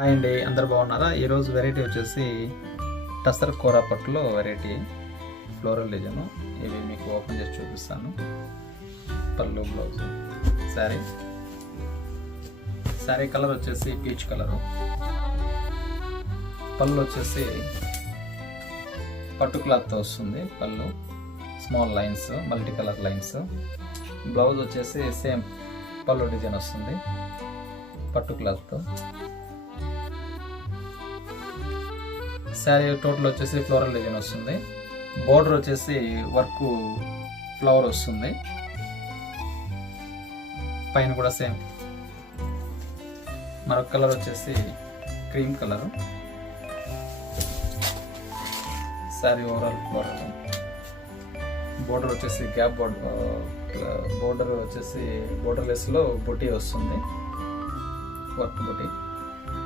Hi అండి, అందరు బాగున్నారా? ఈరోజు వెరైటీ వచ్చేసి టసర్ కోరా పట్టులో వెరైటీ ఫ్లోరల్ డిజైన్. ఇవి మీకు ఓపెన్ చేసి చూపిస్తాను. పళ్ళు, బ్లౌజ్, శారీ కలర్ వచ్చేసి పీచ్ కలరు. పళ్ళు వచ్చేసి పట్టు క్లాత్తో వస్తుంది. పళ్ళు small lines, multi colour lines. Blouse వచ్చేసి సేమ్ పళ్ళు డిజైన్ వస్తుంది పట్టు క్లాత్తో. శారీ టోటల్ వచ్చేసి ఫ్లోరల్ డిజైన్ వస్తుంది. బోర్డర్ వచ్చేసి వర్క్ ఫ్లవర్ వస్తుంది. పైన కూడా సేమ్. మరొక కలర్ వచ్చేసి cream colour. Sari overall floral. Border వచ్చేసి గ్యాప్ బోర్డర్ వచ్చేసి బోర్డర్లెస్లో బుటీ వస్తుంది, వర్క్ బుటీ.